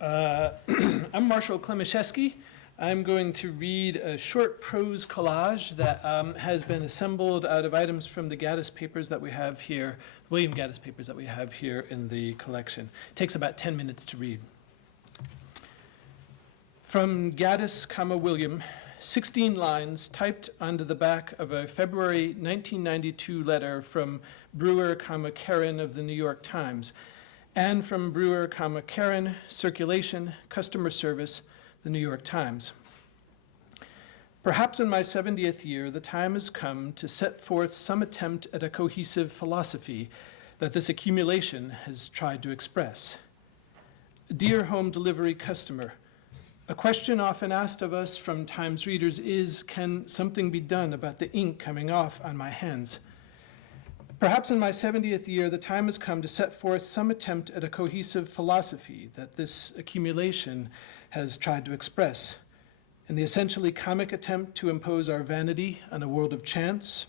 I'm Marshall Klimasewiski. I'm going to read a short prose collage that has been assembled out of items from the Gaddis papers that we have here, William Gaddis papers that we have here in the collection. It takes about 10 minutes to read. From Gaddis, William, 16 lines typed onto the back of a February 1992 letter from Brewer, Karen of the New York Times, and from Brewer, Karen, Circulation, Customer Service, the New York Times. Perhaps in my 70th year, the time has come to set forth some attempt at a cohesive philosophy that this accumulation has tried to express. Dear home delivery customer, a question often asked of us from Times readers is, can something be done about the ink coming off on my hands? Perhaps in my 70th year, the time has come to set forth some attempt at a cohesive philosophy that this accumulation has tried to express. In the essentially comic attempt to impose our vanity on a world of chance,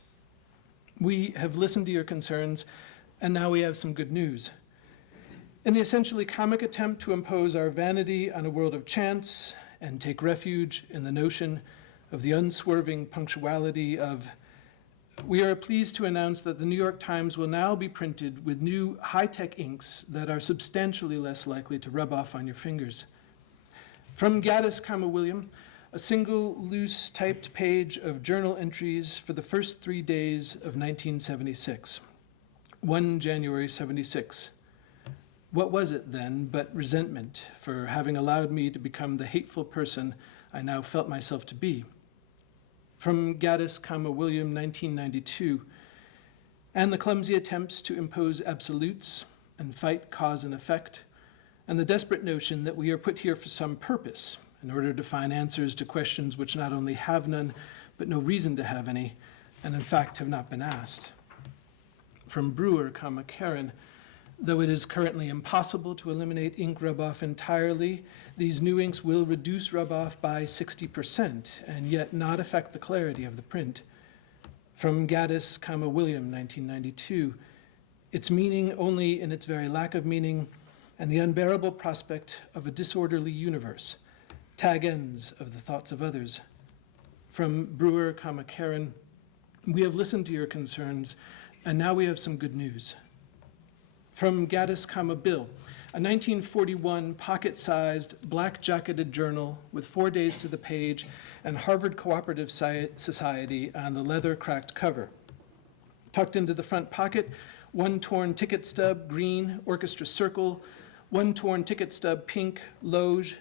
we have listened to your concerns, and now we have some good news. In the essentially comic attempt to impose our vanity on a world of chance and take refuge in the notion of the unswerving punctuality of, we are pleased to announce that the New York Times will now be printed with new high-tech inks that are substantially less likely to rub off on your fingers. From Gaddis, William, a single loose typed page of journal entries for the first 3 days of 1976. 1 January 76. What was it then but resentment for having allowed me to become the hateful person I now felt myself to be? From Gaddis, William, 1992, and the clumsy attempts to impose absolutes and fight cause and effect, and the desperate notion that we are put here for some purpose in order to find answers to questions which not only have none, but no reason to have any, and in fact have not been asked. From Brewer, Karen, though it is currently impossible to eliminate ink rub-off entirely, these new inks will reduce rub-off by 60% and yet not affect the clarity of the print. From Gaddis, William, 1992, its meaning only in its very lack of meaning and the unbearable prospect of a disorderly universe, tag ends of the thoughts of others. From Brewer, Karen, we have listened to your concerns and now we have some good news. From Gaddis, Bill, a 1941 pocket-sized, black-jacketed journal with 4 days to the page and Harvard Cooperative Society on the leather-cracked cover. Tucked into the front pocket, one torn ticket stub, green, orchestra circle, one torn ticket stub, pink, loge,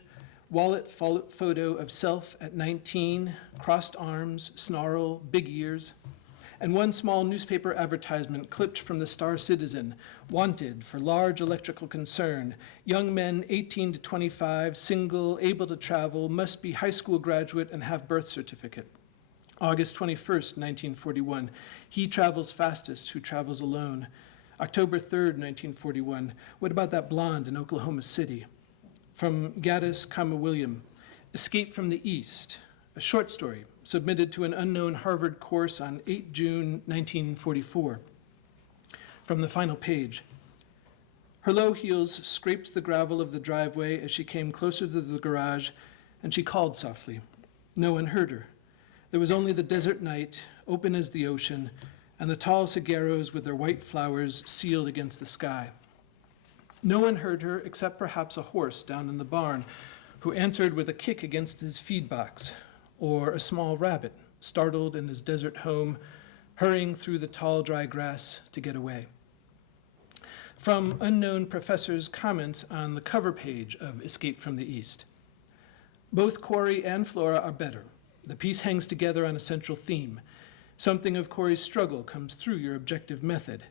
wallet photo of self at 19, crossed arms, snarl, big ears, and one small newspaper advertisement clipped from the Star Citizen, wanted for large electrical concern, young men 18 to 25, single, able to travel, must be high school graduate and have birth certificate. August 21st, 1941, he travels fastest who travels alone. October 3rd, 1941, what about that blonde in Oklahoma City? From Gaddis, William, Escape from the East, a short story submitted to an unknown Harvard course on 8 June 1944. From the final page, her low heels scraped the gravel of the driveway as she came closer to the garage, and she called softly. No one heard her. There was only the desert night, open as the ocean, and the tall saguaros with their white flowers sealed against the sky. No one heard her except perhaps a horse down in the barn who answered with a kick against his feed box, or a small rabbit, startled in his desert home, hurrying through the tall, dry grass to get away. From unknown professor's comments on the cover page of Escape from the East. Both Corey and Flora are better. The piece hangs together on a central theme. Something of Corey's struggle comes through your objective method.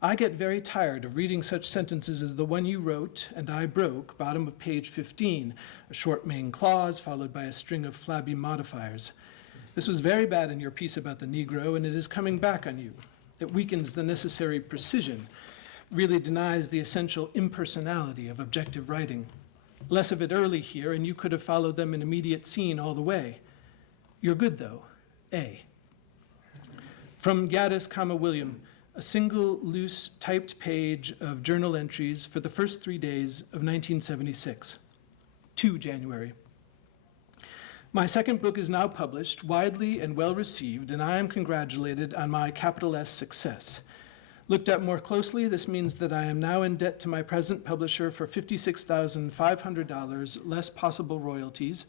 I get very tired of reading such sentences as the one you wrote, and I broke, bottom of page 15, a short main clause followed by a string of flabby modifiers. This was very bad in your piece about the Negro, and it is coming back on you. It weakens the necessary precision, really denies the essential impersonality of objective writing. Less of it early here, and you could have followed them in immediate scene all the way. You're good, though. A. From Gaddis, William, a single loose typed page of journal entries for the first 3 days of 1976. to January. My second book is now published, widely and well received, and I am congratulated on my capital S success. Looked at more closely, this means that I am now in debt to my present publisher for $56,500 less possible royalties,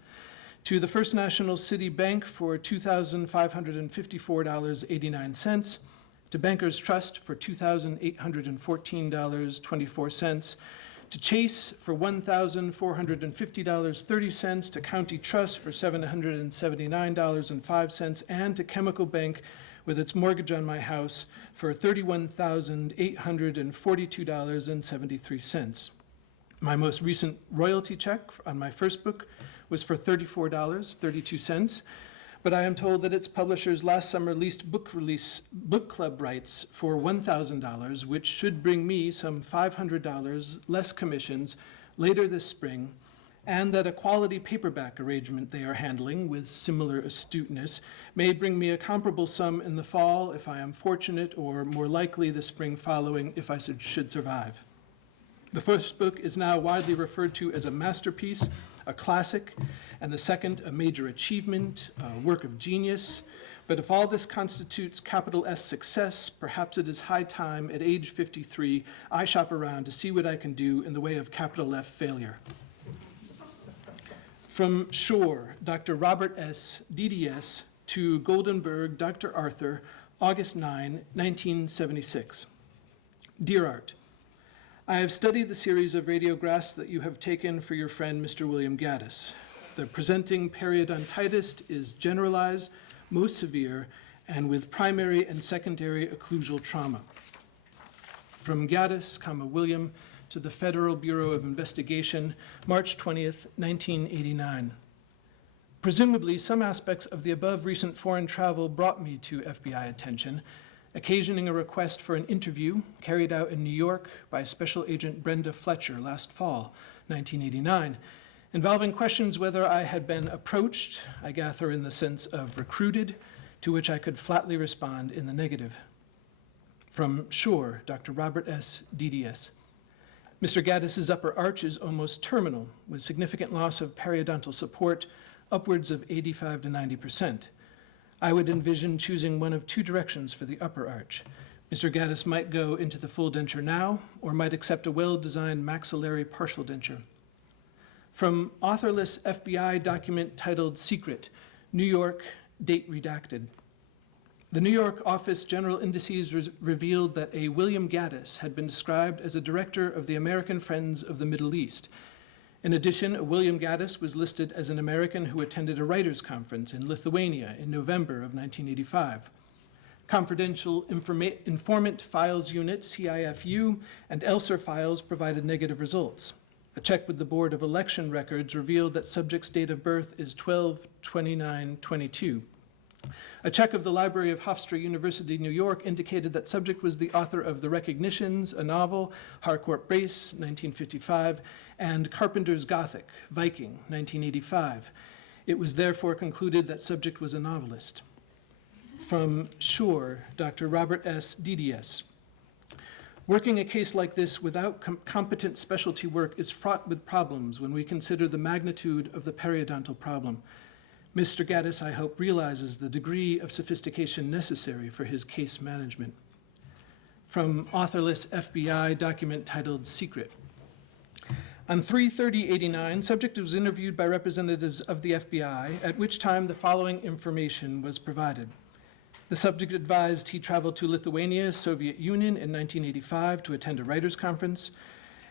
to the First National City Bank for $2,554.89, to Bankers Trust for $2,814.24, to Chase for $1,450.30, to County Trust for $779.05, and to Chemical Bank with its mortgage on my house for $31,842.73. My most recent royalty check on my first book was for $34.32, but I am told that its publishers last summer leased book club rights for $1,000, which should bring me some $500 less commissions later this spring, and that a quality paperback arrangement they are handling with similar astuteness may bring me a comparable sum in the fall if I am fortunate, or more likely the spring following if I should survive. The first book is now widely referred to as a masterpiece, a classic, and the second a major achievement, a work of genius. But if all this constitutes capital S success, perhaps it is high time at age 53 I shop around to see what I can do in the way of capital F failure. From Shore, Dr. Robert S., DDS, to Goldenberg, Dr. Arthur, August 9, 1976. Dear Art, I have studied the series of radiographs that you have taken for your friend Mr. William Gaddis. The presenting periodontitis is generalized, most severe, and with primary and secondary occlusal trauma. From Gaddis, William, to the Federal Bureau of Investigation, March 20th, 1989. Presumably, some aspects of the above recent foreign travel brought me to FBI attention, occasioning a request for an interview carried out in New York by Special Agent Brenda Fletcher last fall, 1989, involving questions whether I had been approached, I gather in the sense of recruited, to which I could flatly respond in the negative. From Shore, Dr. Robert S., DDS. Mr. Gaddis's upper arch is almost terminal, with significant loss of periodontal support, upwards of 85 to 90%. I would envision choosing one of two directions for the upper arch. Mr. Gaddis might go into the full denture now, or might accept a well-designed maxillary partial denture. From authorless FBI document titled Secret, New York, date redacted. The New York Office General Indices revealed that a William Gaddis had been described as a director of the American Friends of the Middle East. In addition, a William Gaddis was listed as an American who attended a writers' conference in Lithuania in November of 1985. Confidential Informant Files Unit, CIFU, and ELSER files provided negative results. A check with the Board of Election Records revealed that subject's date of birth is 12/29/22. A check of the Library of Hofstra University, New York, indicated that subject was the author of The Recognitions, a novel, Harcourt Brace, 1955, and Carpenter's Gothic, Viking, 1985. It was therefore concluded that subject was a novelist. From Shore, Dr. Robert S., DDS. Working a case like this without competent specialty work is fraught with problems when we consider the magnitude of the periodontal problem. Mr. Gaddis, I hope, realizes the degree of sophistication necessary for his case management. From authorless FBI document titled Secret. On 3/30/89, subject was interviewed by representatives of the FBI, at which time the following information was provided. The subject advised he traveled to Lithuania, Soviet Union, in 1985 to attend a writers' conference.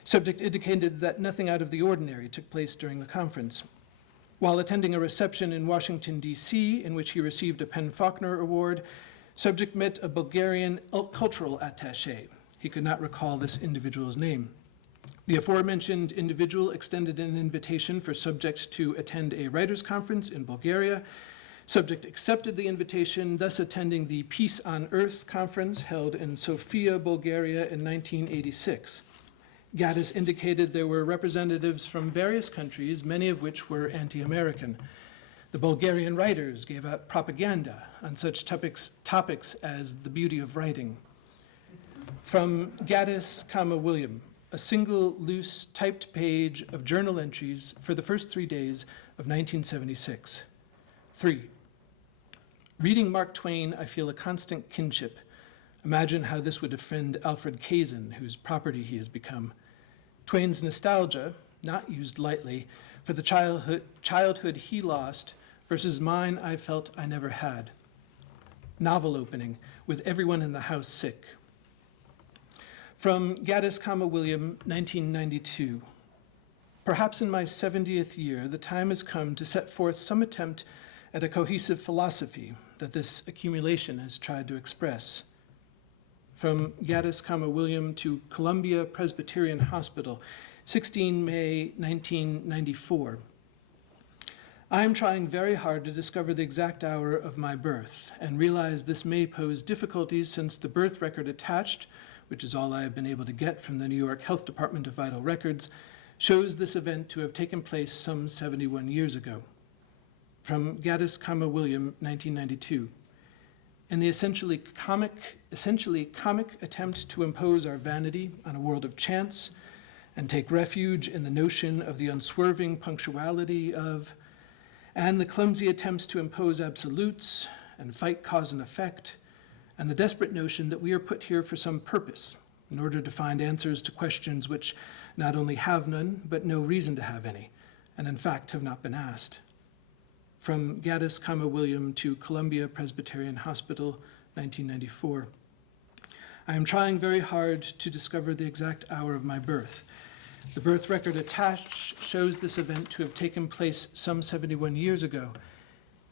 Subject indicated that nothing out of the ordinary took place during the conference. While attending a reception in Washington, D.C., in which he received a PEN-Faulkner Award, subject met a Bulgarian cultural attaché. He could not recall this individual's name. The aforementioned individual extended an invitation for subject to attend a writers' conference in Bulgaria. Subject accepted the invitation, thus attending the Peace on Earth conference held in Sofia, Bulgaria in 1986. Gaddis indicated there were representatives from various countries, many of which were anti-American. The Bulgarian writers gave out propaganda on such topics as the beauty of writing. From Gaddis, William. a single loose typed page of journal entries for the first 3 days of 1976. 3. Reading Mark Twain, I feel a constant kinship. Imagine how this would offend Alfred Kazin, whose property he has become. Twain's nostalgia, not used lightly, for the childhood he lost versus mine I felt I never had. Novel opening, with everyone in the house sick. From Gaddis, William, 1992. Perhaps in my 70th year, the time has come to set forth some attempt at a cohesive philosophy that this accumulation has tried to express. From Gaddis, William, to Columbia Presbyterian Hospital, 16 May 1994. I am trying very hard to discover the exact hour of my birth and realize this may pose difficulties since the birth record attached, which is all I have been able to get from the New York Health Department of Vital Records, shows this event to have taken place some 71 years ago. From Gaddis, William, 1992. In the essentially comic attempt to impose our vanity on a world of chance and take refuge in the notion of the unswerving punctuality of, and the clumsy attempts to impose absolutes and fight cause and effect, and the desperate notion that we are put here for some purpose in order to find answers to questions which not only have none, but no reason to have any, and in fact have not been asked. From Gaddis, William, to Columbia Presbyterian Hospital, 1994. I am trying very hard to discover the exact hour of my birth. The birth record attached shows this event to have taken place some 71 years ago.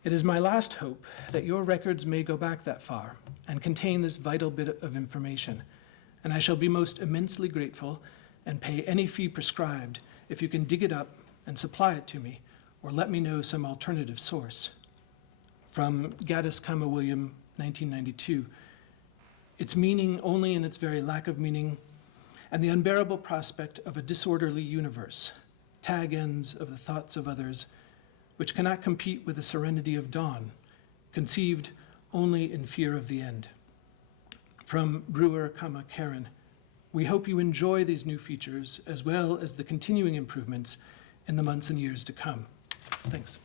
It is my last hope that your records may go back that far and contain this vital bit of information, and I shall be most immensely grateful and pay any fee prescribed if you can dig it up and supply it to me, or let me know some alternative source. From Gaddis, William, 1992. Its meaning only in its very lack of meaning, and the unbearable prospect of a disorderly universe, tag ends of the thoughts of others, which cannot compete with the serenity of dawn, conceived only in fear of the end. From Brewer, Karen. We hope you enjoy these new features as well as the continuing improvements in the months and years to come. Thanks.